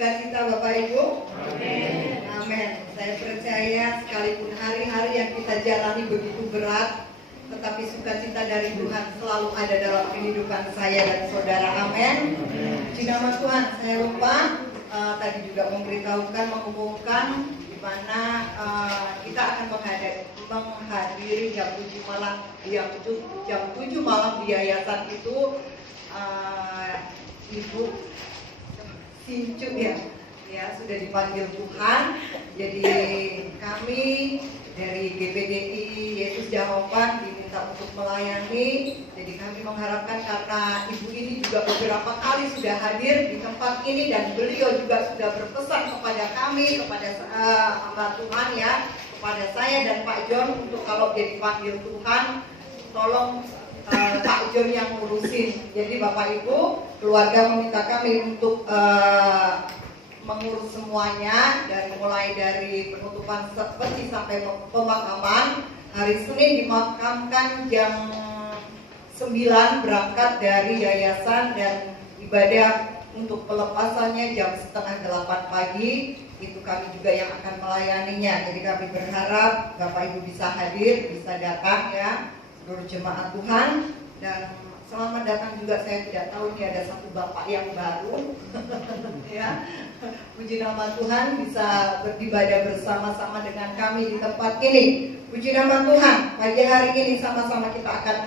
sukacita Bapak Ibu? Amin. Amin. Saya percaya sekalipun hari-hari yang kita jalani begitu berat, tetapi sukacita dari Tuhan selalu ada dalam kehidupan saya dan saudara. Amin. Puji nama Tuhan. Saya lupa tadi juga mengumumkan di mana kita akan menghadiri jam 7 malam, jam 7 malam di yayasan itu Ibu Sincu ya sudah dipanggil Tuhan. Jadi kami dari GPDI Yesus Jawaban diminta untuk melayani. Jadi kami mengharapkan karena ibu ini juga beberapa kali sudah hadir di tempat ini dan beliau juga sudah berpesan kepada kami, kepada hamba Tuhan ya, kepada saya dan Pak John untuk kalau dia dipanggil Tuhan tolong Pak John yang ngurusin. Jadi Bapak Ibu keluarga meminta kami untuk mengurus semuanya, dan mulai dari penutupan peti sampai pemakaman. Hari Senin dimakamkan jam 9 berangkat dari yayasan, dan ibadah untuk pelepasannya jam setengah 8 pagi. Itu kami juga yang akan melayaninya. Jadi kami berharap Bapak Ibu bisa hadir, bisa datang ya, seluruh jemaat Tuhan. Dan selamat datang juga, saya tidak tahu ini ada satu bapak yang baru ya. Puji nama Tuhan bisa beribadah bersama-sama dengan kami di tempat ini. Puji nama Tuhan, pagi hari ini sama-sama kita akan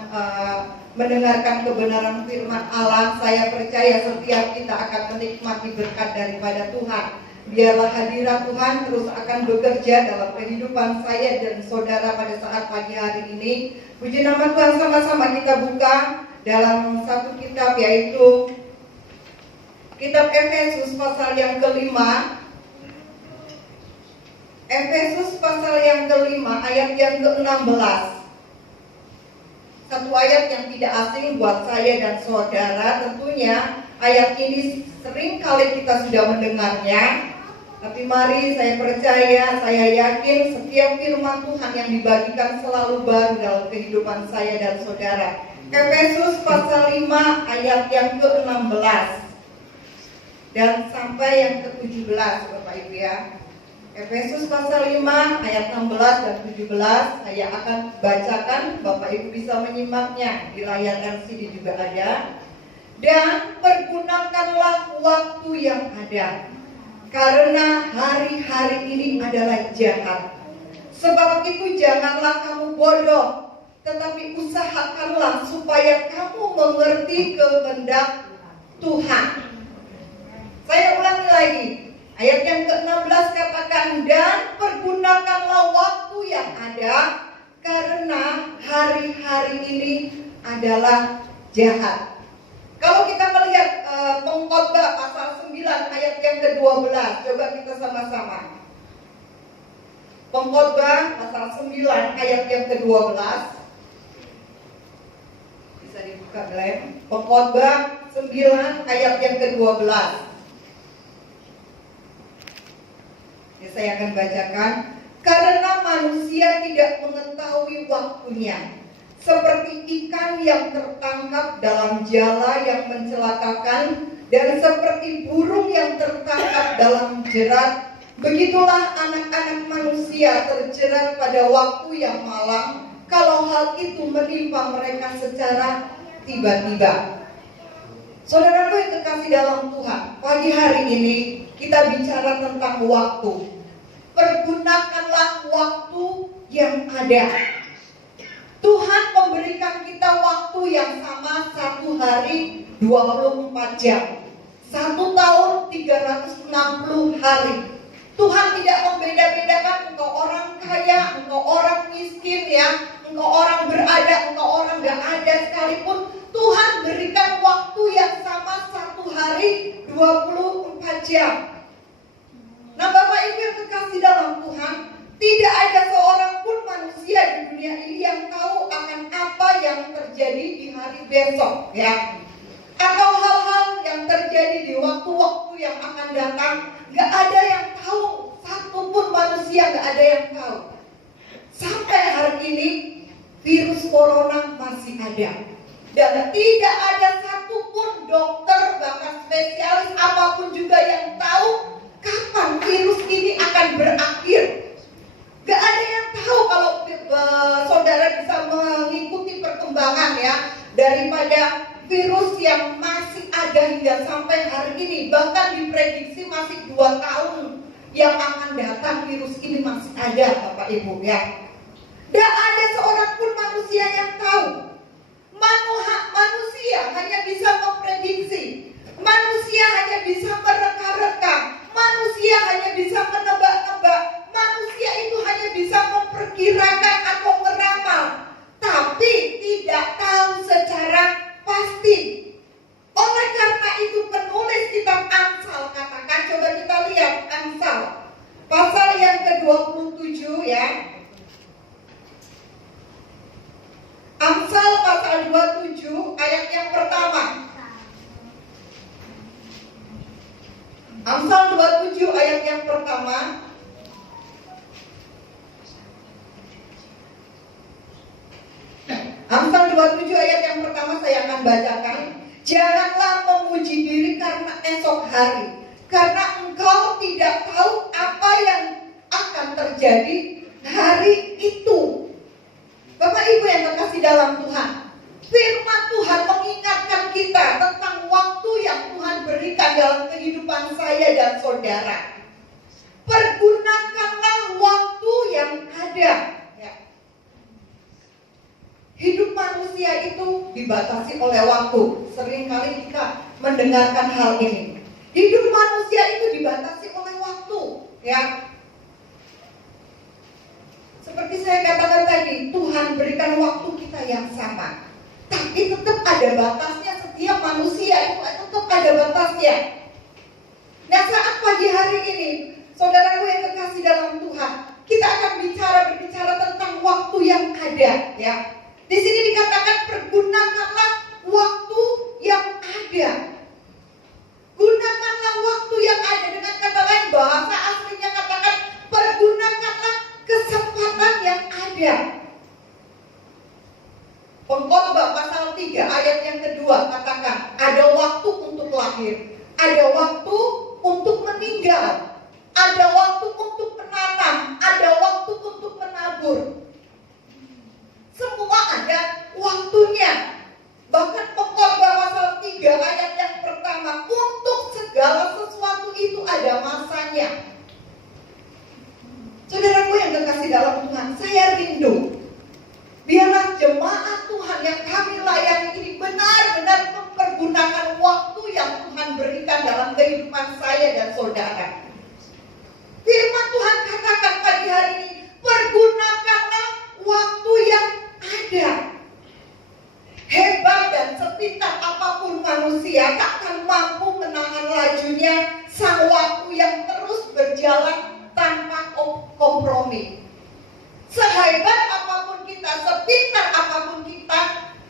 mendengarkan kebenaran firman Allah. Saya percaya setiap kita akan menikmati berkat daripada Tuhan. Biarlah hadirat Tuhan terus akan bekerja dalam kehidupan saya dan saudara pada saat pagi hari ini. Puji nama Tuhan, sama-sama kita buka dalam satu kitab, yaitu kitab Efesus pasal yang kelima. Efesus pasal yang kelima ayat yang ke-16. Satu ayat yang tidak asing buat saya dan saudara. Tentunya ayat ini sering kali kita sudah mendengarnya, tapi mari, saya percaya, saya yakin setiap firman Tuhan yang dibagikan selalu baru dalam kehidupan saya dan saudara. Efesus pasal 5 ayat yang ke-16 dan sampai yang ke-17 Bapak Ibu ya. Efesus pasal 5 ayat 16 dan 17 saya akan bacakan, Bapak Ibu bisa menyimaknya di layar LCD juga ada. Dan pergunakanlah waktu yang ada, karena hari-hari ini adalah jahat. Sebab itu janganlah kamu bodoh, tetapi usahakanlah supaya kamu mengerti kehendak Tuhan. Saya ulangi lagi, ayat yang ke-16 katakan, dan pergunakanlah waktu yang ada, karena hari-hari ini adalah jahat. Kalau kita melihat Pengkhotbah pasal 9 ayat yang ke-12, coba kita sama-sama. Pengkhotbah pasal 9 ayat yang ke-12. Bisa dibuka Glenn. Pengkhotbah 9 ayat yang ke-12. Ya, saya akan bacakan. Karena manusia tidak mengetahui waktunya, seperti ikan yang tertangkap dalam jala yang mencelakakan, dan seperti burung yang tertangkap dalam jerat, begitulah anak-anak manusia terjerat pada waktu yang malang, kalau hal itu menimpa mereka secara tiba-tiba. Saudaraku yang kekasih dalam Tuhan, pagi hari ini kita bicara tentang waktu. Pergunakanlah waktu yang ada. Tuhan memberikan kita waktu yang sama, satu hari 24 jam, 1 tahun 360 hari. Tuhan tidak membeda-bedakan engkau orang kaya, engkau orang miskin ya, engkau orang berada, engkau orang gak ada sekalipun. Tuhan berikan waktu yang sama, 1 hari 24 jam. Nah Bapak Ibu yang kekasih dalam Tuhan, tidak ada seorang pun manusia di dunia ini yang tahu akan apa yang terjadi di hari besok ya, atau hal-hal yang terjadi di waktu-waktu yang akan datang. Gak ada yang tahu, satupun manusia gak ada yang tahu. Sampai hari ini virus corona masih ada, dan tidak ada satupun dokter bahkan spesialis apapun juga yang tahu hingga sampai hari ini, bahkan diprediksi masih 2 tahun yang akan datang virus ini masih ada, Bapak Ibu ya. Tidak ada seorang pun manusia yang tahu. Manusia hanya bisa memprediksi, manusia hanya bisa mereka-reka, manusia hanya bisa menebak-nebak, manusia itu hanya bisa memperkirakan atau meramal, tapi tidak tahu secara pasti. Oleh karena itu penulis kitab Amsal katakan, coba kita lihat Amsal pasal yang ke-27 ya. Amsal pasal 27 ayat yang pertama. Amsal 27 ayat yang pertama. Amsal 27 ayat yang pertama saya akan bacakan. Janganlah memuji diri karena esok hari, karena engkau tidak tahu apa yang akan terjadi hari itu. Bapak Ibu yang terkasih dalam Tuhan, firman Tuhan mengingatkan kita tentang waktu yang Tuhan berikan dalam kehidupan saya dan saudara. Pergunakanlah waktu yang ada. Hidup manusia itu dibatasi oleh waktu. Seringkali kita mendengarkan hal ini. Hidup manusia itu dibatasi oleh waktu, ya. Seperti saya katakan tadi, Tuhan berikan waktu kita yang sama, tapi tetap ada batasnya. Setiap manusia itu tetap ada batasnya. Nah, saat pagi hari ini, saudaraku yang terkasih dalam Tuhan, kita akan berbicara tentang waktu yang ada, ya. Di sini dikatakan pergunakanlah waktu yang ada. Gunakanlah waktu yang ada. Dengan kata lain, bahasa aslinya katakan pergunakanlah kesempatan yang ada. Pengkhotbah pasal 3 ayat yang kedua katakan ada waktu untuk lahir, ada waktu untuk meninggal, ada waktu untuk menanam, ada waktu untuk menabur. Semua ada waktunya. Bahkan Pengkhotbah pasal 3 ayat yang pertama, untuk segala sesuatu itu ada masanya. Saudaraku yang terkasih dalam Tuhan, saya rindu biarlah jemaat Tuhan yang kami layani ini benar-benar mempergunakan waktu yang Tuhan berikan dalam kehidupan saya dan saudara. Firman Tuhan katakan pagi hari ini, pergunakanlah waktu yang ada. Hebat dan sepintar apapun manusia tak akan mampu menahan lajunya sang waktu yang terus berjalan tanpa kompromi. Sehebat apapun kita, sepintar apapun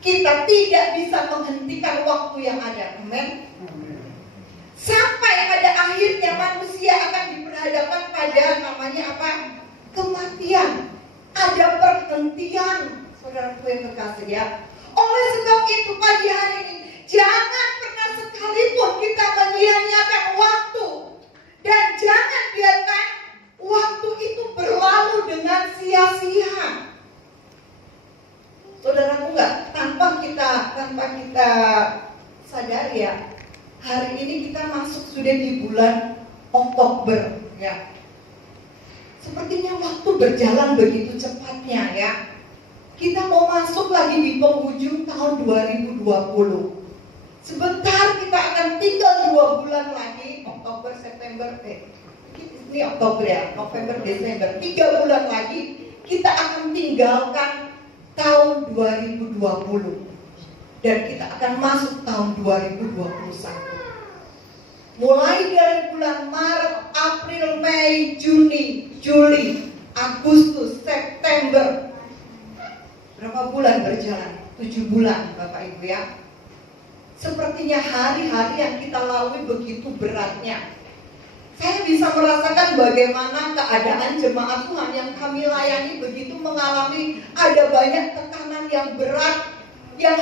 kita tidak bisa menghentikan waktu yang ada. Amin. Sampai pada akhirnya manusia akan diperhadapkan pada namanya apa? Kematian. Ada perhentian, saudaraku yang terkasih ya. Oleh sebab itu pagi hari ini, jangan pernah sekalipun kita menyia-nyiakan waktu. Dan jangan biarkan waktu itu berlalu dengan sia-sia. Saudaraku tanpa kita sadari ya, hari ini kita masuk sudah di bulan Oktober ya. Sepertinya waktu berjalan begitu cepatnya ya. Kita mau masuk lagi di penghujung tahun 2020. Sebentar kita akan tinggal 2 bulan lagi, Oktober, September, ini Oktober ya, November, Desember, 3 bulan lagi kita akan tinggalkan tahun 2020 dan kita akan masuk tahun 2021. Mulai dari bulan Maret, April, Mei, Juni, Juli, Agustus, September, berapa bulan berjalan? 7 bulan Bapak Ibu ya. Sepertinya hari-hari yang kita lalui begitu beratnya. Saya bisa merasakan bagaimana keadaan jemaat Tuhan yang kami layani begitu mengalami ada banyak tekanan yang berat yang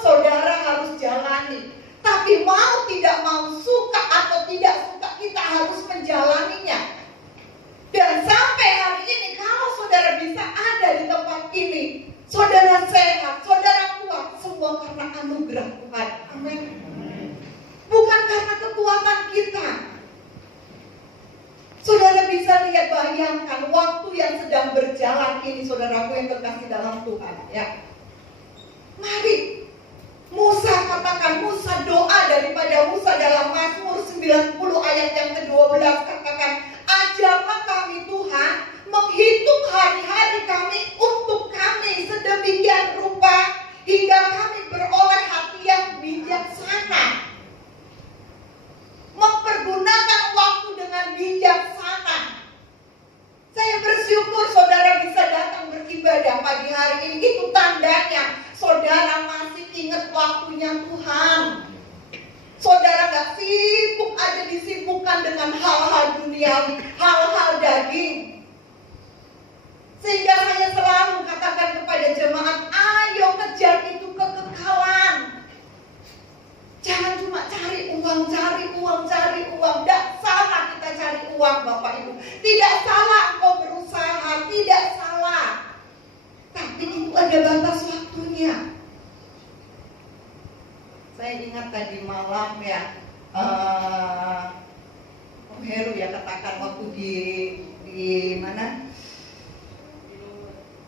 saudara harus jalani. Tapi mau tidak mau, suka atau tidak suka, kita harus menjalaninya. Dan sampai hari ini kalau saudara bisa ada di tempat ini, saudara sehat, saudara kuat, semua karena anugerah Tuhan. Amin. Bukan kekuatan kita. Saudara bisa lihat, bayangkan waktu yang sedang berjalan ini, saudaraku yang terkasih dalam Tuhan, ya. Mari Musa katakan, Musa doa daripada Musa dalam Mazmur 90 ayat yang ke-12 katakan, ajarlah kami Tuhan menghitung hari-hari kami untuk kami sedemikian rupa hingga kami beroleh hati yang bijaksana. Mempergunakan waktu dengan bijaksana. Saya bersyukur saudara bisa datang beribadah pagi hari ini. Itu tandanya saudara masih ingat waktunya Tuhan. Saudara gak sibuk aja disibukkan dengan hal-hal duniawi, hal-hal daging. Sehingga saya selalu katakan kepada jemaat, ayo kejar itu kekekalan. Jangan cuma cari uang. Tidak salah kita cari uang, Bapak Ibu. Tidak salah engkau berusaha, tidak salah. Tapi itu ada batas waktunya. Saya ingat tadi malam ya, Om Heru ya katakan waktu di mana?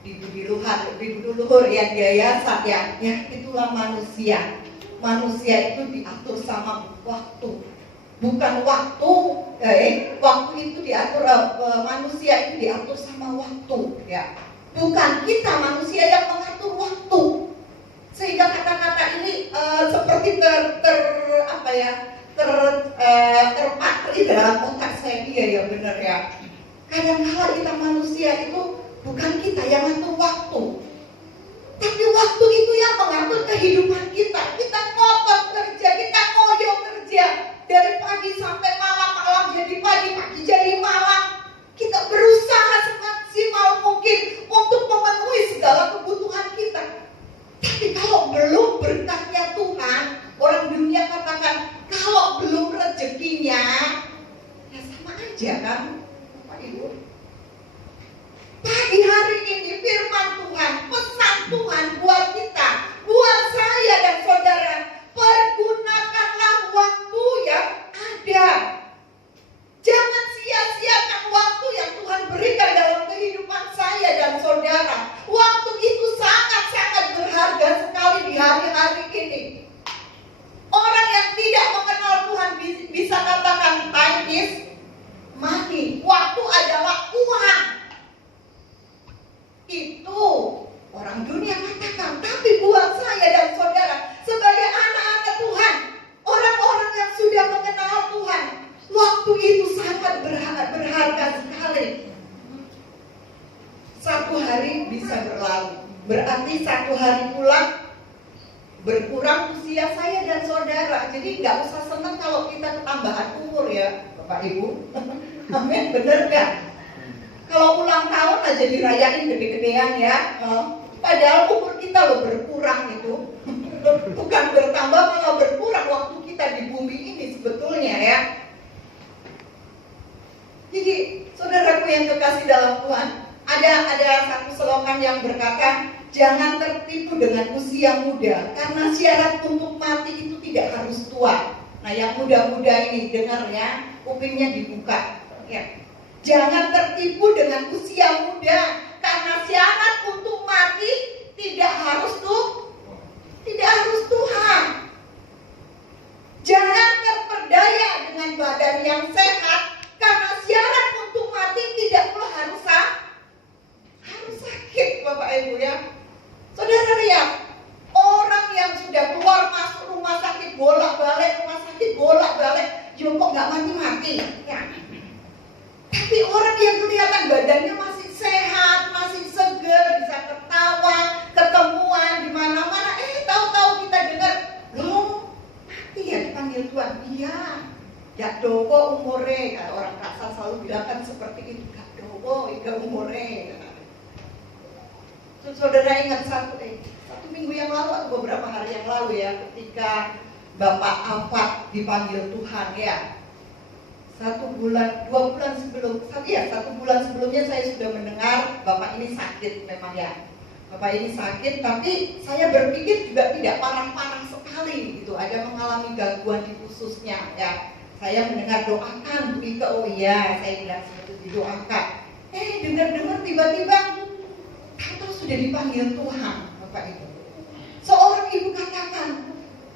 Di Budiluhur ya, yayasan ya, itulah manusia. Manusia itu diatur sama waktu, bukan waktu. Waktu itu diatur, manusia itu diatur sama waktu, ya. Bukan kita manusia yang mengatur waktu. Sehingga kata-kata ini seperti terpatri dalam otak saya. Iya ya benar ya. Kadang-kadang kita manusia itu bukan kita yang mengatur waktu, tapi waktu itu yang mengatur kehidupan kita. Kita ngotot kerja, kita ngoyo kerja dari pagi sampai malam, malam jadi pagi, pagi jadi malam. Kita berusaha semaksimal mungkin untuk memenuhi segala kebutuhan kita. Tapi kalau belum berkatnya Tuhan, orang dunia katakan kalau belum rezekinya, ya sama aja kan, Bapak Ibu. Pagi hari ini firman Tuhan, pesan Tuhan buat kita, buat saya dan saudara, pergunakanlah waktu yang ada. Jangan sia-siakan waktu yang Tuhan berikan dalam kehidupan saya dan saudara. Waktu itu sangat-sangat berharga sekali di hari-hari ini. Orang yang tidak mengenal Tuhan bisa katakan time is money. Waktu adalah uang. Itu orang dunia katakan. Tapi buat saya dan saudara, sebagai anak-anak Tuhan, orang-orang yang sudah mengenal Tuhan, waktu itu sangat berharga sekali. Satu hari bisa berlalu, berarti satu hari pulang berkurang usia saya dan saudara. Jadi nggak usah senang kalau kita ketambahan umur ya, Bapak Ibu. Amin, bener gak? Kalau ulang tahun aja dirayain gede-gedean ya, padahal umur kita loh berkurang itu. Bukan bertambah, malah berkurang waktu kita di bumi ini sebetulnya ya. Jadi saudaraku yang kekasih dalam Tuhan, ada satu slogan yang berkata, jangan tertipu dengan usia muda, karena syarat untuk mati itu tidak harus tua. Nah yang muda-muda ini dengar ya, kupingnya dibuka ya. Jangan tertipu dengan usia muda, karena syarat untuk mati tidak harus Tuhan. Jangan terperdaya dengan badan yang sehat, karena syarat untuk mati tidak pula harus sakit, Bapak Ibu ya. Saudara lihat, orang yang sudah keluar masuk rumah sakit bolak-balik, kok nggak mati-mati ya. Tapi orang yang kelihatan badannya masih sehat, masih seger, bisa ketawa, ketemuan di mana-mana, tahu-tahu kita dengar, loh, mati ya dipanggil Tuhan. Iya, gak dowo umure, kata orang kasar selalu bilang kan seperti itu, gak dowo, gak umure. Saudara ingat satu minggu yang lalu atau beberapa hari yang lalu ya, ketika Bapak Afat dipanggil Tuhan ya. 1 bulan sebelumnya saya sudah mendengar Bapak ini sakit memang ya. Bapak ini sakit, tapi saya berpikir juga tidak parah-parah sekali gitu. Ada mengalami gangguan di ususnya ya. saya mendengar doakan Bu Ika, oh iya, saya bilang seperti itu, didoakan. Dengar-dengar tiba-tiba tahu sudah dipanggil Tuhan, Bapak Ibu. Seorang ibu katakan,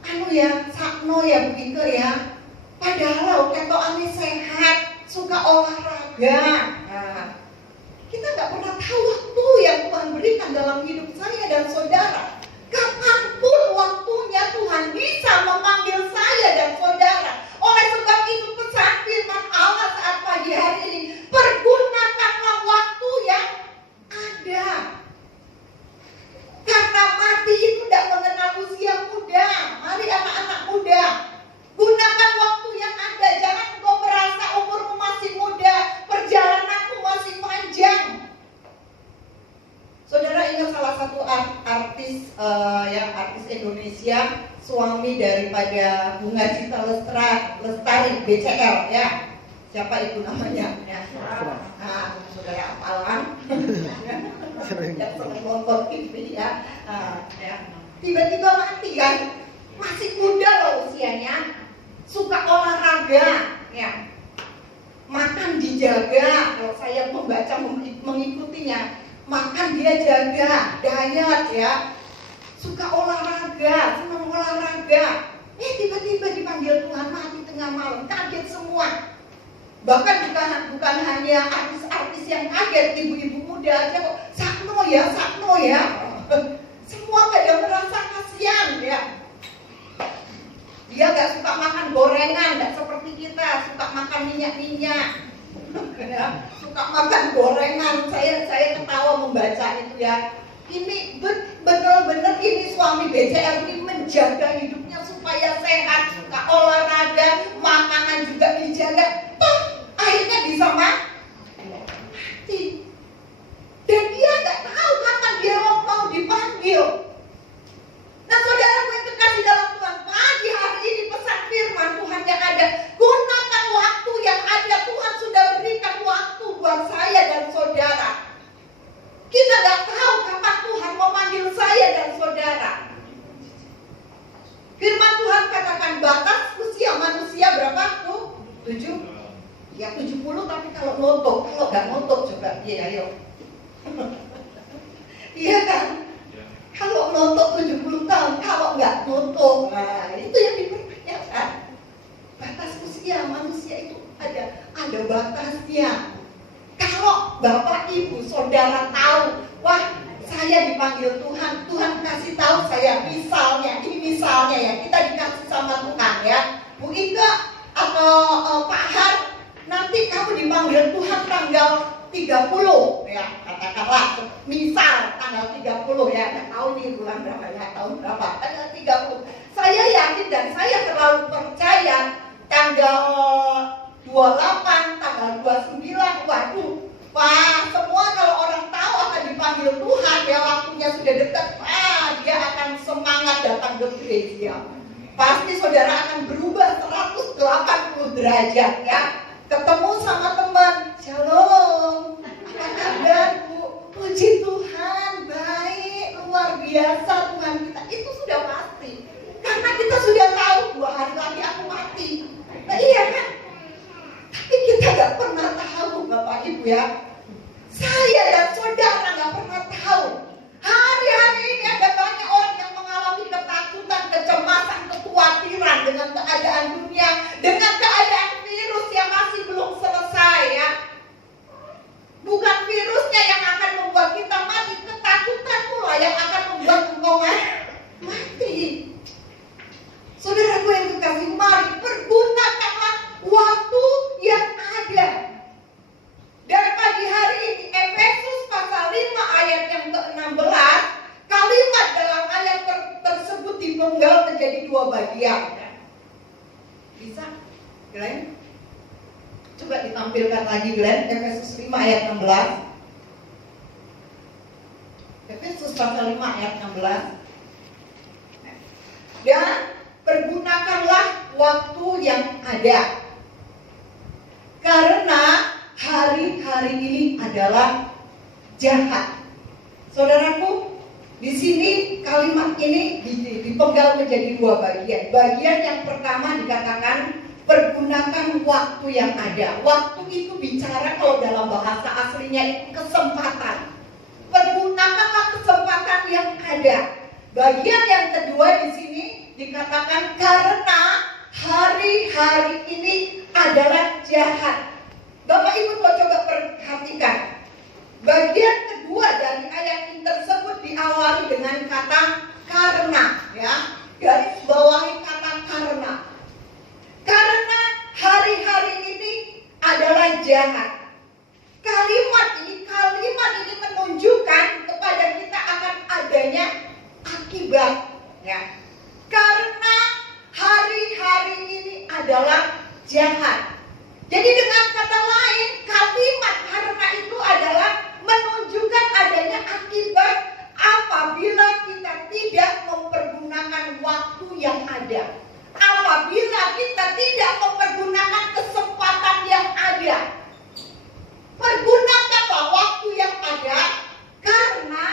anu ya, sakno ya Bu Ika ya, padahal ketokane sehat, suka olahraga. Nah, kita nggak pernah tahu waktu yang Tuhan berikan dalam hidup saya dan saudara. Kapanpun waktunya Tuhan bisa memanggil saya dan saudara. Oleh sebab itu pesan firman Allah saat pagi hari ini, pergunakanlah waktu yang ada. Karena mati itu tidak mengenal usia muda. Mari anak-anak muda, gunakan waktu yang ada. Jangan engkau merasa umurmu masih muda, perjalananmu masih panjang. Saudara ingat salah satu artis artis Indonesia, suami daripada Bunga Citra Lestari, BCL ya. Siapa itu namanya? Ya. Nah, saudara apalan. Yang sering nonton TV ya. Tiba-tiba mati kan? Masih muda loh usianya. Suka olahraga ya. Makan dijaga. Kalau saya membaca mengikutinya, makan dia jaga, diet ya, suka olahraga, senang olahraga. Tiba-tiba dipanggil Tuhan, mati tengah malam, kaget semua. Bahkan bukan hanya artis-artis yang kaget, ibu-ibu muda aja kok, sakno ya. Semua pada merasa kasihan ya. Dia gak suka makan gorengan, gak seperti kita, suka makan minyak-minyak. Suka makan gorengan. Saya ketawa membaca itu ya. Ini benar-benar ini suami BCL ini menjaga hidupnya supaya sehat, suka olahraga, makanan juga dijaga. Toh akhirnya bisa mati. Dan dia nggak tahu kapan dia mau dipanggil. Nah, saudara gue kekasih dalam Tuhan, pagi hari ini pesan firman Tuhan yang ada, gunakan waktu yang ada. Tuhan sudah berikan waktu buat saya dan saudara. Kita nggak tahu kapan Tuhan memanggil saya dan saudara. Firman Tuhan katakan batas usia manusia berapa tuh? 7? Ya 70, tapi kalau nggak nutup coba, iya ayo. Iya kan? Kalau nutup 70 tahun, kalau nggak nutup, nah itu yang dipertanyakan. Batas usia manusia itu ada batasnya. Kalau Bapak Ibu Saudara tahu, wah saya dipanggil Tuhan, Tuhan kasih tahu saya ini misalnya ya, kita dikasih sama Tuhan ya, Bu Ika atau Pak Har, nanti kamu dipanggil Tuhan tanggal 30 ya, katakanlah misal tanggal 30 ya, nggak tahu nih bulan berapa ya, tahun berapa, tanggal 30. Saya yakin dan saya terlalu percaya tanggal 28, tanggal 29, waduh, wah semua kalau orang tahu akan dipanggil Tuhan ya, waktunya sudah dekat, dia akan semangat datang ke gereja. Pasti saudara akan berubah 180 derajat ya. Ketemu sama teman, shalom, apa kabar Bu? Puji Tuhan, baik, luar biasa Tuhan kita. Itu sudah pasti, karena kita sudah tahu 2 hari lagi aku mati. Nah iya kan? Tapi kita gak pernah tahu Bapak Ibu ya. Saya dan saudara gak pernah tahu. Hari-hari ini ada banyak orang yang mengalami ketakutan, kecemasan, kekhawatiran dengan keadaan dunia, dengan keadaan virus yang masih belum selesai ya. Bukan virusnya yang akan membuat kita mati, ketakutan pula yang akan membuat engkau mati. Saudaraku yang kekasih, mari pergunakanlah waktu yang ada. Dan pagi hari ini Efesus pasal 5 ayat yang ke-16, kalimat dalam ayat tersebut dipenggal menjadi 2 bagian. Bisa? Glenn? Coba ditampilkan lagi Glenn, Efesus 5 ayat 16. Efesus pasal 5 ayat 16. Dan pergunakanlah waktu yang ada. Karena hari-hari ini adalah jahat. Saudaraku, di sini kalimat ini dipenggal menjadi 2 bagian. Bagian yang pertama dikatakan pergunakan mempergunakan waktu yang ada. Waktu itu bicara kalau dalam bahasa aslinya itu kesempatan. Pergunakanlah kesempatan yang ada. Bagian yang kedua di sini dikatakan karena hari-hari ini adalah jahat. Bapak Ibu mau coba perhatikan. Bagian kedua dari ayat ini tersebut diawali dengan kata karena, ya. Garis bawahi kata karena. Karena hari-hari ini adalah jahat. Kalimat ini menunjukkan kepada kita akan adanya akibat, ya. Karena hari-hari ini adalah jahat. Jadi dengan kata lain, kalimat karena itu adalah menunjukkan adanya akibat apabila kita tidak mempergunakan waktu yang ada. Apabila kita tidak mempergunakan kesempatan yang ada. Pergunakanlah waktu yang ada karena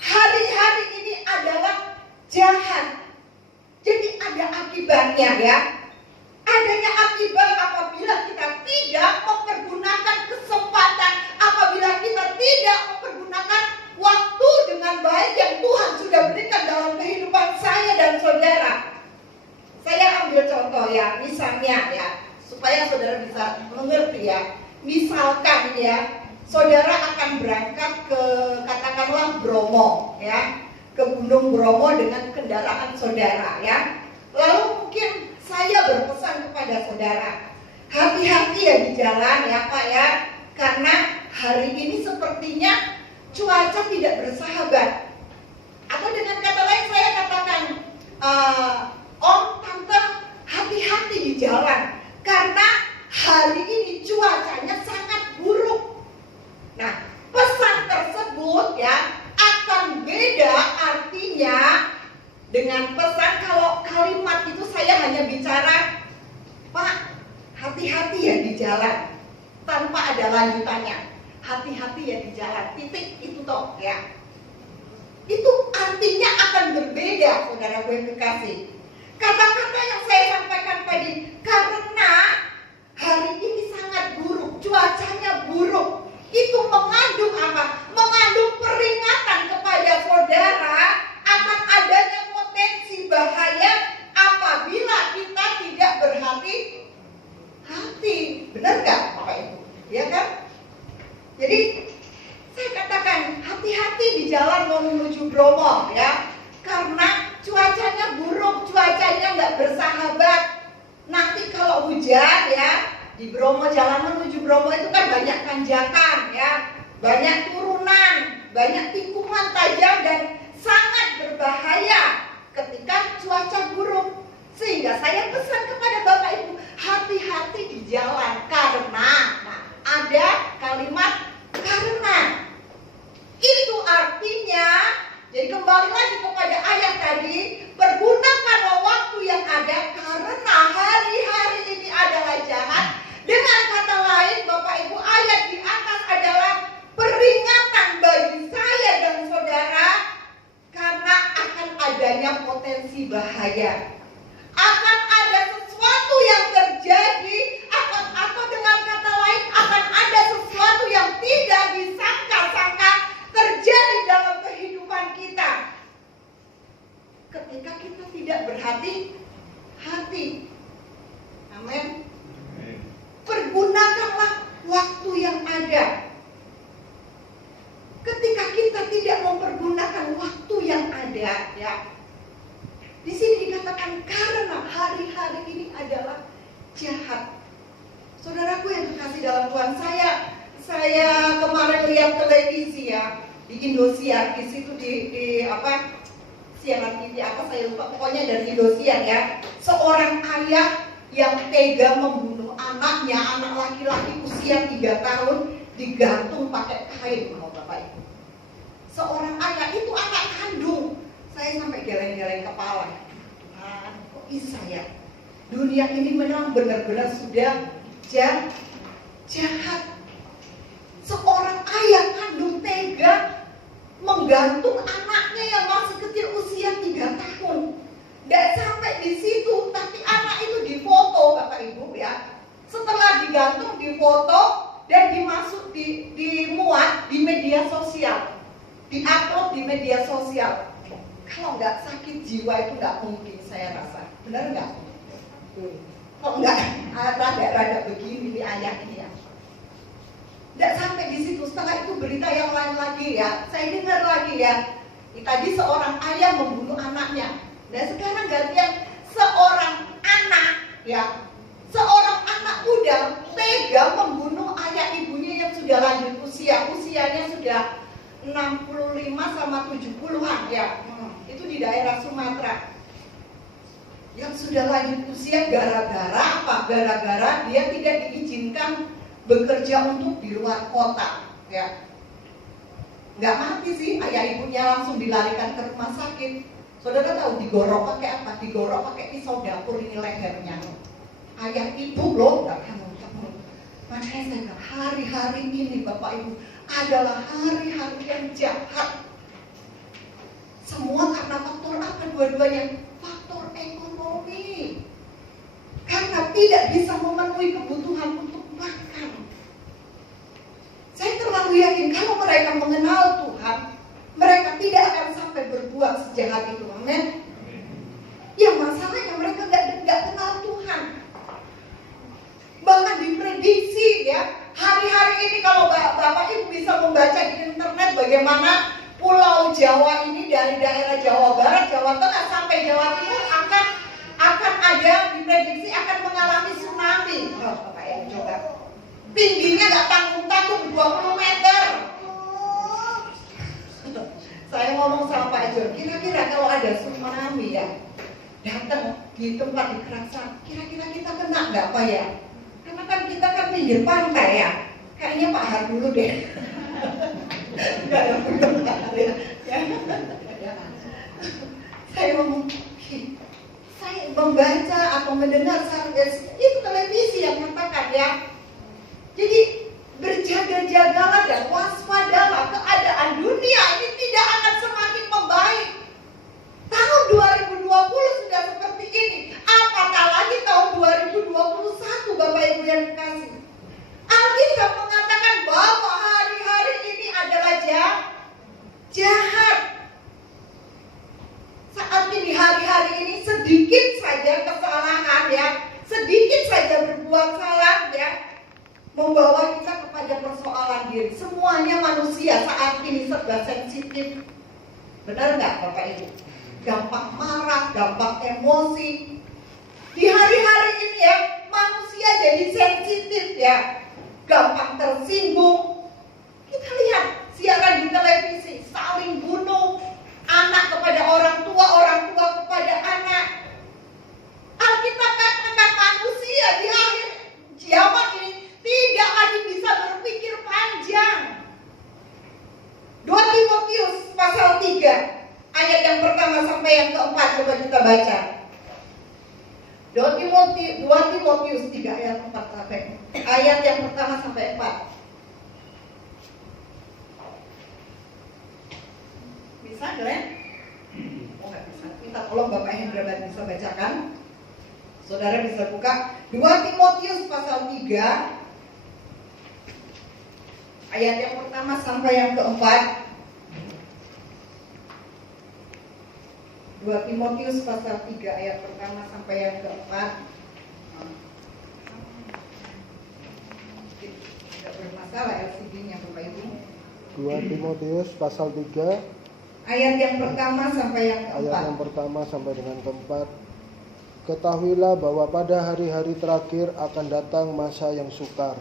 hari-hari ini adalah jahat. Jadi ada akibatnya, ya. Adanya akibat apabila kita tidak mempergunakan kesempatan, apabila kita tidak mempergunakan waktu dengan baik yang Tuhan sudah berikan dalam kehidupan saya dan saudara. Saya ambil contoh, ya, misalnya, ya, supaya saudara bisa mengerti, ya. Misalkan, ya, saudara akan berangkat ke katakanlah Bromo, ya, ke Gunung Bromo dengan kendaraan saudara, ya. Lalu mungkin saya berpesan kepada saudara, hati-hati ya di jalan, ya Pak, ya, karena hari ini sepertinya cuaca tidak bersahabat. Atau dengan kata lain saya katakan, Om, Tante, hati-hati di jalan karena hari ini cuacanya sangat buruk. Nah, pesan tersebut, ya, akan beda artinya dengan pesan kalau kalimat itu saya hanya bicara, Pak, hati-hati ya di jalan, tanpa ada lanjutannya. Hati-hati ya di jalan, titik, itu toh, ya. Itu artinya akan berbeda, saudara gue kekasih. Kata-kata yang saya sampaikan tadi, karena hari ini sangat buruk, cuacanya buruk, itu mengandung apa? Mengandung peringatan kepada saudara akan adanya potensi bahaya apabila kita tidak berhati-hati. Benar gak Bapak Ibu? Ya kan? Jadi saya katakan hati-hati di jalan mau menuju Bromo, ya, karena cuacanya buruk, cuacanya nggak bersahabat. Nanti kalau hujan, ya, di Bromo, jalan menuju Bromo itu kan banyak tanjakan, ya, banyak turunan, banyak tikungan tajam dan sangat berbahaya ketika cuaca buruk. Sehingga saya pesan kepada Bapak Ibu, hati-hati di jalan karena, nah, ada kalimat karena. Itu artinya, jadi kembali lagi kepada ayat tadi, pergunakanlah waktu yang ada karena hari-hari ini adalah jahat. Dengan kata lain, Bapak Ibu, ayat di atas adalah peringatan bagi saya dan saudara karena akan adanya potensi bahaya. Akan ada sesuatu yang terjadi, atau dengan kata lain akan ada sesuatu yang tidak disangka-sangka terjadi dalam kehidupan kita ketika kita tidak berhati-hati. Amin. Pergunakanlah waktu yang ada. Ketika kita tidak mempergunakan waktu yang ada, ya, di sini dikatakan karena hari-hari ini adalah jahat. Saudaraku yang kekasih dalam Tuhan, saya kemarin lihat televisi, ya, di Indosiar, di situ di apa, siaran TV apa saya lupa, pokoknya dari Indosiar, ya. Seorang ayah yang tega membunuh anaknya, anak laki-laki usia 3 tahun, digantung pakai kain, mau Bapak Ibu. Seorang ayah itu anak kandung. Saya sampai geleng-geleng kepala. Tuhan, kok bisa ya? Dunia ini memang benar-benar sudah jahat. Seorang ayah kandung tega menggantung anaknya yang masih kecil usia 3 tahun. Dan sampai di situ, tapi anak itu difoto, Bapak Ibu, ya. difoto dan dimuat di media sosial, diupload di media sosial. Kalau nggak sakit jiwa itu nggak mungkin, saya rasa. Benar nggak? Kok nggak rada-rada begini nih ayah ini ya? Nggak sampai di situ, setelah itu berita yang lain lagi ya. Saya dengar lagi ya, tadi seorang ayah membunuh anaknya. Dan sekarang gantian seorang anak ya, seorang anak muda tega membunuh ayah ibunya yang sudah lanjut usia. Usianya sudah 65 sama 70-an ya. Itu di daerah Sumatera. Yang sudah lanjut usia gara-gara apa? Gara-gara dia tidak diizinkan bekerja untuk di luar kota, ya. Nggak mati sih, ayah ibunya langsung dilarikan ke rumah sakit. Saudara tahu digorok pakai apa? Digorok pakai pisau dapur ini lehernya. Ayah ibu loh, nggak kamu. Makanya saya bilang, hari-hari ini Bapak Ibu adalah hari-hari yang jahat. Semua karena faktor apa? Dua-duanya faktor ekonomi. Karena tidak bisa memenuhi kebutuhan untuk makan. Saya terlalu yakin kalau mereka mengenal Tuhan, mereka tidak akan sampai berbuat sejahat itu. Amin. Ya masalahnya mereka nggak kenal Tuhan. Bahkan diprediksi ya, hari-hari ini kalau Bapak Ibu bisa membaca di internet bagaimana Pulau Jawa ini dari daerah Jawa Barat, Jawa Tengah sampai Jawa Timur akan ada diprediksi akan mengalami tsunami. Oh, Bapak Ibu coba. Tingginya nggak tanggung-tanggung 20 meter. Saya ngomong sama Pak John, kira-kira kalau ada tsunami ya datang di tempat di Kerasan, kira-kira kita kena nggak Pak ya? Karena kan kita kan pinggir pantai ya. Kayaknya Pak Har dulu deh. Nggak ada ya. Saya ngomong, saya membaca atau mendengar itu televisi yang mengatakan ya. Jadi berjaga-jagalah dan waspadalah, keadaan dunia ini tidak akan semakin membaik. Tahun 2020 sudah seperti ini, apatah lagi tahun 2021 Bapak Ibu yang dikasih. Alkitab mengatakan bahwa hari-hari ini adalah jahat. Saat ini hari-hari ini sedikit saja kesalahan ya, sedikit saja berbuat salah ya, membawa kita kepada persoalan diri. Semuanya manusia saat ini serba sensitif. Benar nggak Bapak Ibu? Gampang marah, gampang emosi. Di hari-hari ini ya, manusia jadi sensitif ya, gampang tersinggung. Kita lihat siaran di televisi, saling bunuh, anak kepada orang tua kepada anak. Alkitab katakan manusia di akhir zaman ini tidak lagi bisa berpikir panjang. 2 Timotius pasal 3 ayat yang pertama sampai yang keempat, coba kita baca. 2 Timotius 3 ayat 4 sampai ayat yang pertama sampai 4. Bisa Glenn? Oh nggak bisa. Kita tolong Bapak Hendra bisa bacakan. Saudara bisa buka 2 Timotius pasal 3 ayat yang pertama sampai yang keempat. 2 Timotius pasal 3 ayat pertama sampai yang keempat. Tidak bermasalah LCD-nya Bapak Ibu. 2 Timotius pasal 3 ayat yang pertama sampai yang keempat. Ayat yang pertama sampai dengan keempat. Ketahuilah bahwa pada hari-hari terakhir akan datang masa yang sukar.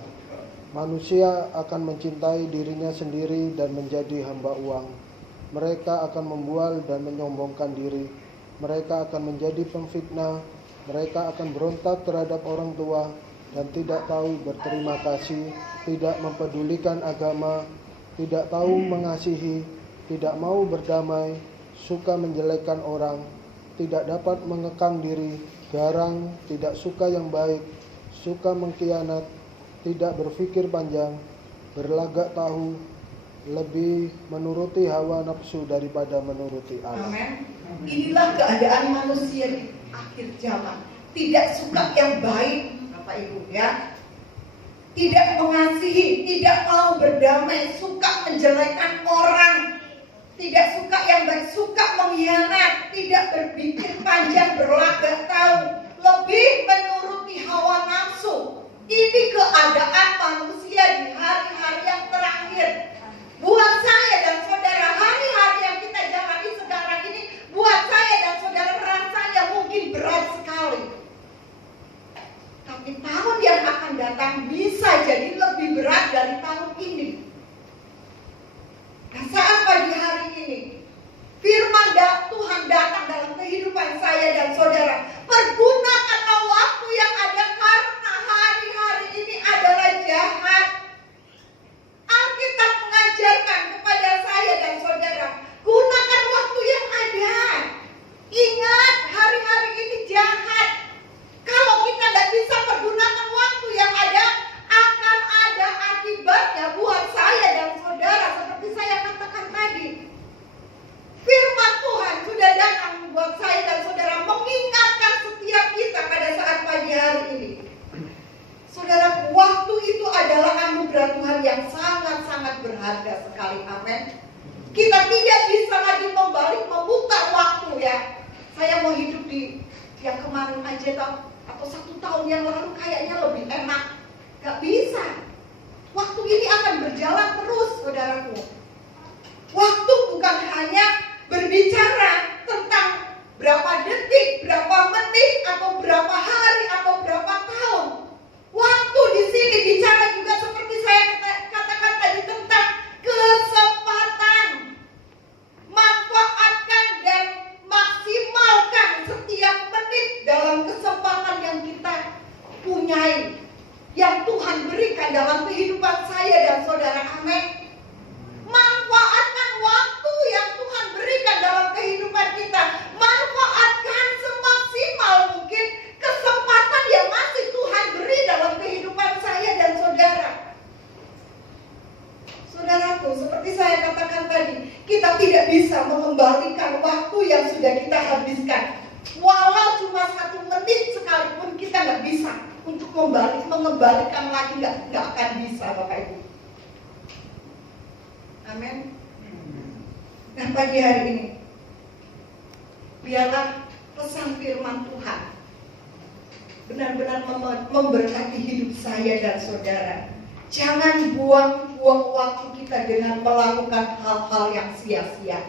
Manusia akan mencintai dirinya sendiri dan menjadi hamba uang. Mereka akan membual dan menyombongkan diri. Mereka akan menjadi pemfitnah. Mereka akan berontak terhadap orang tua dan tidak tahu berterima kasih, tidak mempedulikan agama, tidak tahu mengasihi, tidak mau berdamai, suka menjelekkan orang, tidak dapat mengekang diri, garang, tidak suka yang baik, suka mengkhianat, tidak berpikir panjang, berlagak tahu, lebih menuruti hawa nafsu daripada menuruti Allah. Amin. Inilah keadaan manusia di akhir zaman. Tidak suka yang baik, Bapak Ibu ya. tidak mengasihi, tidak mau berdamai, suka menjelekkan orang, tidak suka yang baik, suka mengkhianat, tidak berpikir panjang, berlagak tahu, lebih menuruti hawa nafsu. Ini keadaan manusia di hari-hari yang terakhir. Buat saya dan saudara, hari-hari yang kita jalani sekarang ini, buat saya dan saudara rasanya mungkin berat sekali. Tapi tahun yang akan datang bisa jadi lebih berat dari tahun ini. Nah, saat pagi hari ini, firman Tuhan datang dalam kehidupan saya dan saudara. Pergunakanlah waktu yang ada karena hari-hari ini adalah jahat. Alkitab mengajarkan kepada saya dan saudara, gunakan waktu yang ada. Ingat, hari-hari ini jahat. Kalau kita tidak bisa menggunakan waktu yang ada, akan ada akibatnya buat saya dan saudara. Seperti saya katakan tadi, firman Tuhan sudah datang buat saya dan saudara, mengingatkan setiap kita pada saat pagi hari ini. Saudara, waktu itu adalah anugerah Tuhan yang sangat-sangat berharga sekali. Amin. Kita tidak bisa lagi memutar waktu ya. Saya mau hidup di yang kemarin aja atau 1 tahun yang lalu kayaknya lebih enak. Gak bisa. Waktu ini akan berjalan terus, saudaraku. Waktu bukan hanya berbicara tentang berapa detik, berapa menit, atau berapa hari, atau berapa tahun. Waktu di sini bicara juga seperti saya katakan tadi tentang kesempatan. Manfaatkan dan maksimalkan setiap menit dalam kesempatan yang kita punyai, yang Tuhan berikan dalam kehidupan saya dan saudara. Amin. Manfaatkan waktu yang Tuhan berikan dalam kehidupan kita. Manfaatkan semaksimal mungkin kesempatan yang masih Tuhan beri dalam kehidupan saya dan saudara. Saudaraku, seperti saya katakan tadi, kita tidak bisa mengembalikan waktu yang sudah kita habiskan. Walau cuma 1 menit sekalipun kita nggak bisa untuk mengembalikan lagi, nggak akan bisa, Bapak Ibu. Amin. Nah, pagi hari ini, biarlah pesan firman Tuhan benar-benar memberkati hidup saya dan saudara. Jangan buang-buang waktu kita dengan melakukan hal-hal yang sia-sia.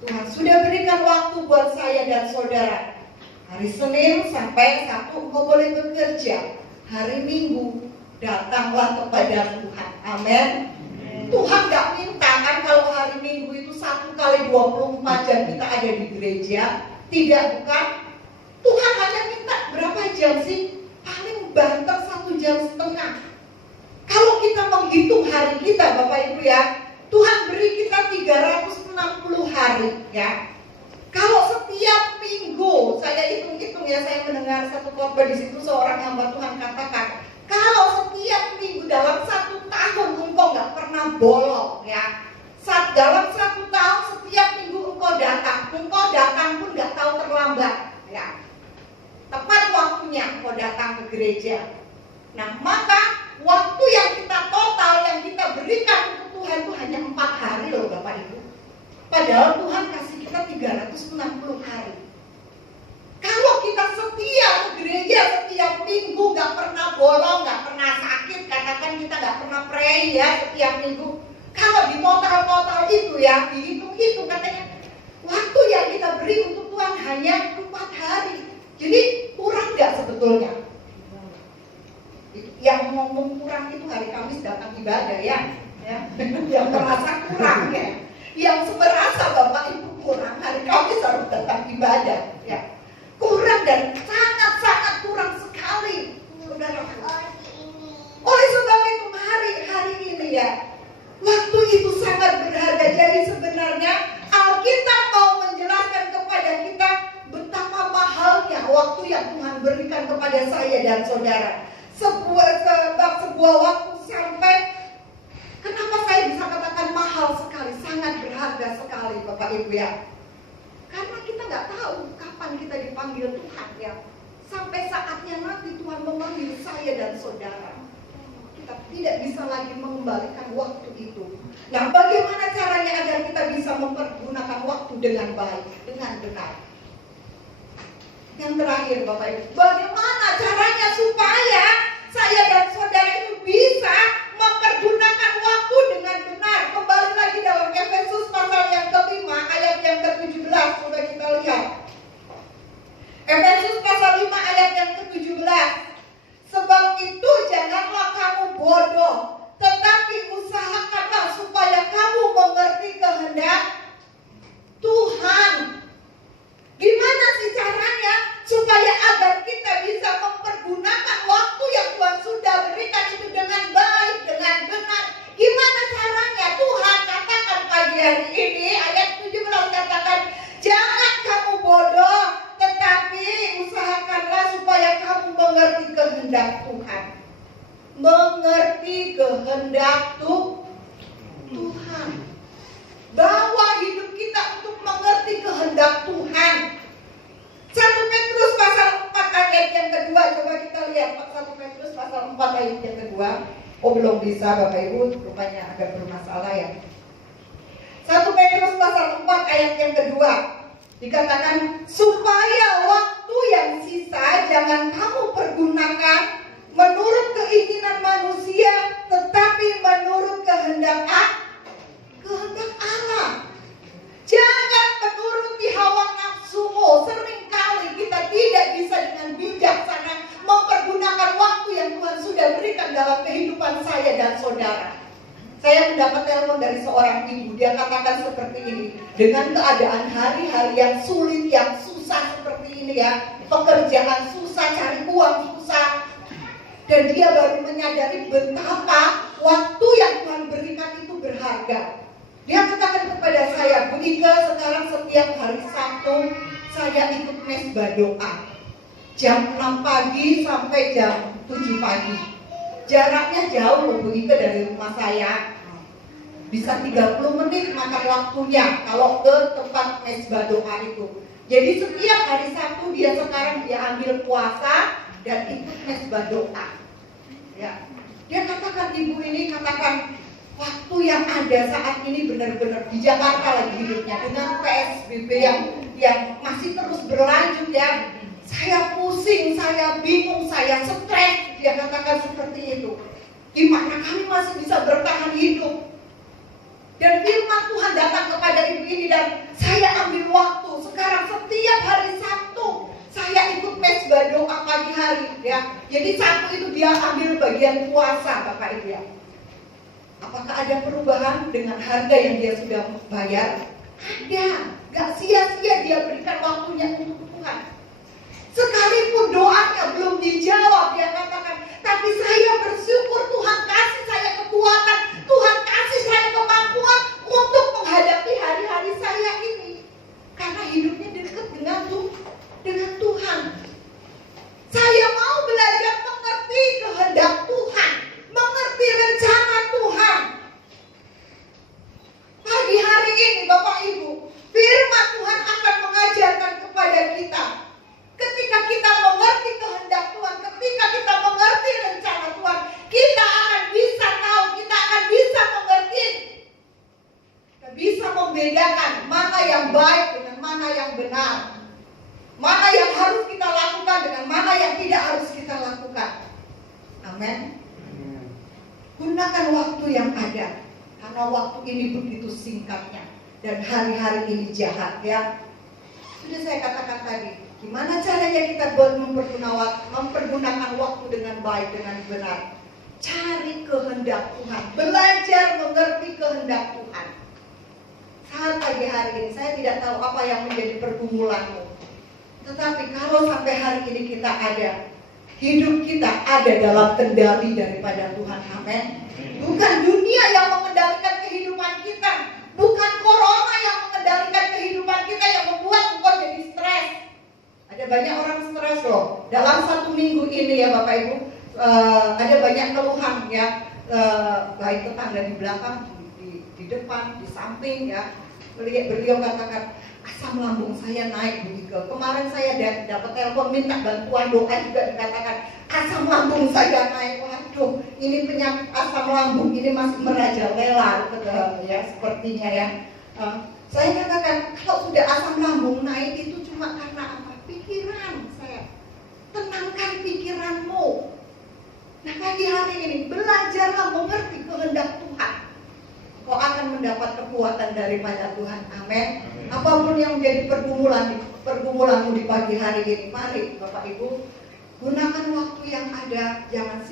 Tuhan sudah berikan waktu buat saya dan saudara. Hari Senin sampai Sabtu engkau boleh bekerja. Hari Minggu datanglah kepada Tuhan. Amin. Tuhan gak minta kan kalau hari Minggu itu 1 kali 24 jam kita ada di gereja. Tidak, bukan. Tuhan hanya minta berapa jam sih? Paling banter 1,5 jam. Kalau kita menghitung hari kita, Bapak Ibu ya, Tuhan beri kita 360 hari ya. Kalau setiap minggu, saya hitung-hitung ya, saya mendengar satu khotbah di situ seorang hamba Tuhan katakan, kalau setiap minggu dalam 1 tahun engkau nggak pernah bolong ya. Dalam 1 tahun setiap minggu engkau datang pun nggak tahu terlambat ya. Tepat waktunya engkau datang ke gereja. Nah, maka waktu yang kita total yang kita berikan untuk Tuhan itu hanya 4 hari loh Bapak Ibu. Padahal Tuhan kasih kita 360 hari. Kalau kita setia ke gereja setiap minggu, gak pernah bolong, gak pernah sakit, katakan kita gak pernah pray ya setiap minggu. Kalau di total itu ya, dihitung-hitung katanya, waktu yang kita beri untuk Tuhan hanya 4 hari. Jadi kurang gak sebetulnya? Yang ngomong kurang itu hari Kamis datang ibadah ya. Yang merasa kurang ya. Yang merasa Bapak Ibu kurang, hari Kamis harus datang ibadah ya. Kurang dan sangat-sangat kurang sekali, saudara. Oleh sebab itu hari ini ya, waktu itu sangat berharga. Jadi sebenarnya Alkitab mau menjelaskan kepada kita betapa mahalnya waktu yang Tuhan berikan kepada saya dan saudara. Sebuah waktu sampai, kenapa saya bisa katakan mahal sekali, sangat berharga sekali Bapak Ibu ya. Karena kita nggak tahu kapan kita dipanggil Tuhan ya. Sampai saatnya nanti Tuhan memanggil saya dan saudara. Kita bisa lagi mengembalikan waktu itu. Nah, bagaimana caranya agar kita bisa mempergunakan waktu dengan baik, dengan benar? Yang terakhir Bapak Ibu, bagaimana caranya supaya saya dan saudara itu bisa mempergunakan waktu dengan benar? Kembali lagi dalam Efesus pasal yang ke-5 ayat yang ke-17, coba kita lihat. Efesus pasal 5 ayat yang ke-17. Sebab itu janganlah kamu bodoh, tetapi usahakanlah supaya kamu mengerti kehendak Tuhan. Gimana sih caranya supaya agar kita bisa mempergunakan waktu yang Tuhan sudah berikan itu dengan baik, dengan benar? Gimana caranya? Tuhan katakan pagi hari ini ayat 17 katakan, jangan kamu bodoh, tetapi usahakanlah supaya kamu mengerti kehendak Tuhan. Mengerti kehendak Tuhan. Bawa hidup kita untuk mengerti kehendak Tuhan. 1 Petrus pasal 4 ayat yang kedua, coba kita lihat 1 Petrus pasal 4 ayat yang kedua. Oh, belum bisa Bapak Ibu, rupanya agak bermasalah ya. 1 Petrus pasal 4 ayat yang kedua dikatakan, supaya waktu yang sisa jangan kamu pergunakan menurut keinginan manusia, tetapi menurut kehendak Allah. Jangan menuruti hawa nafsumu. Seringkali kita tidak bisa dengan bijaksana mempergunakan waktu yang Tuhan sudah berikan dalam kehidupan saya dan saudara. Saya mendapat telepon dari seorang ibu. Dia katakan seperti ini, dengan keadaan hari-hari yang sulit, yang susah seperti ini ya, pekerjaan susah, cari uang susah, dan dia baru menyadari betapa waktu yang Tuhan berikan itu berharga. Dia katakan kepada saya, Bu Ika, sekarang setiap hari Sabtu saya ikut mesbah doa jam 6 pagi sampai jam 7 pagi. Jaraknya jauh loh Bu Ika dari rumah saya. Bisa 30 menit makan waktunya kalau ke tempat mesbah doa itu. Jadi setiap hari Sabtu dia sekarang ambil puasa dan ikut mesbah doa. Ya. Dia katakan, ibu ini katakan, waktu yang ada saat ini benar-benar di Jakarta lagi hidupnya dengan PSBB yang masih terus berlanjut ya. Saya pusing, saya bingung, saya stres. Dia katakan seperti itu. Gimana kami masih bisa bertahan hidup? Dan firman Tuhan datang kepada ibu ini dan saya ambil waktu. Sekarang setiap hari Sabtu saya ikut mesbah doa pagi hari ya. Jadi Sabtu itu dia ambil bagian puasa Bapak Ibu ya. Apakah ada perubahan dengan harga yang dia sudah bayar? Ada. Gak sia-sia dia berikan waktunya untuk Tuhan. Sekalipun doanya belum dijawab, dia katakan, tapi saya bersyukur Tuhan kasih saya kekuatan, Tuhan kasih saya kemampuan untuk menghadapi hari-hari saya ini. Karena hidupnya dekat dengan Tuhan. Saya mau belajar mengerti kehendak Tuhan, mengerti rencana Tuhan. Pagi hari ini Bapak Ibu, firman Tuhan akan mengajarkan kepada kita. Ketika kita mengerti kehendak Tuhan, ketika kita mengerti rencana Tuhan, kita akan bisa tahu, kita akan bisa mengerti. Kita bisa membedakan mana yang baik dengan mana yang benar. Mana yang harus kita lakukan dengan mana yang tidak harus kita lakukan. Amin. Gunakan waktu yang ada. Karena waktu ini begitu singkatnya. Dan hari-hari ini jahat ya. Sudah saya katakan tadi. Gimana caranya kita mempergunakan waktu dengan baik, dengan benar? Cari kehendak Tuhan. Belajar mengerti kehendak Tuhan. Saat pagi hari ini saya tidak tahu apa yang menjadi pergumulanmu. Tetapi kalau sampai hari ini kita ada, hidup kita ada dalam kendali daripada Tuhan. Amin. Bukan dunia yang mengendalikan kehidupan kita. Bukan corona yang mengendalikan kehidupan kita yang membuat engkau jadi stres. Ada banyak orang stres loh. Dalam 1 minggu ini ya Bapak Ibu, ada banyak keluhan ya, baik tetangga di belakang, di depan, di samping ya. Beliau katakan, asam lambung saya naik begitu. Kemarin saya dapat telepon minta bantuan doa juga dikatakan asam lambung saya naik. Waduh, ini penyakit asam lambung ini masih merajalela, ya sepertinya ya. Saya katakan kalau sudah asam lambung naik itu cuma karena apa? Pikiran saya. Tenangkan pikiranmu. Nah pagi hari ini belajarlah mengerti kehendak Tuhan. Kau akan mendapat kekuatan daripada Tuhan. Amin. Apapun yang menjadi pergumulanmu di pagi hari ini, mari Bapak Ibu gunakan waktu yang ada. Jangan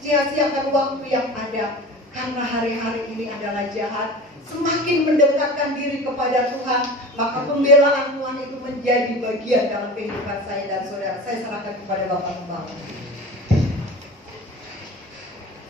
sia-siakan waktu yang ada. Karena hari-hari ini adalah jahat. Semakin mendekatkan diri kepada Tuhan, maka pembelaan Tuhan itu menjadi bagian dalam kehidupan saya dan saudara. Saya serahkan kepada Bapak Gembala.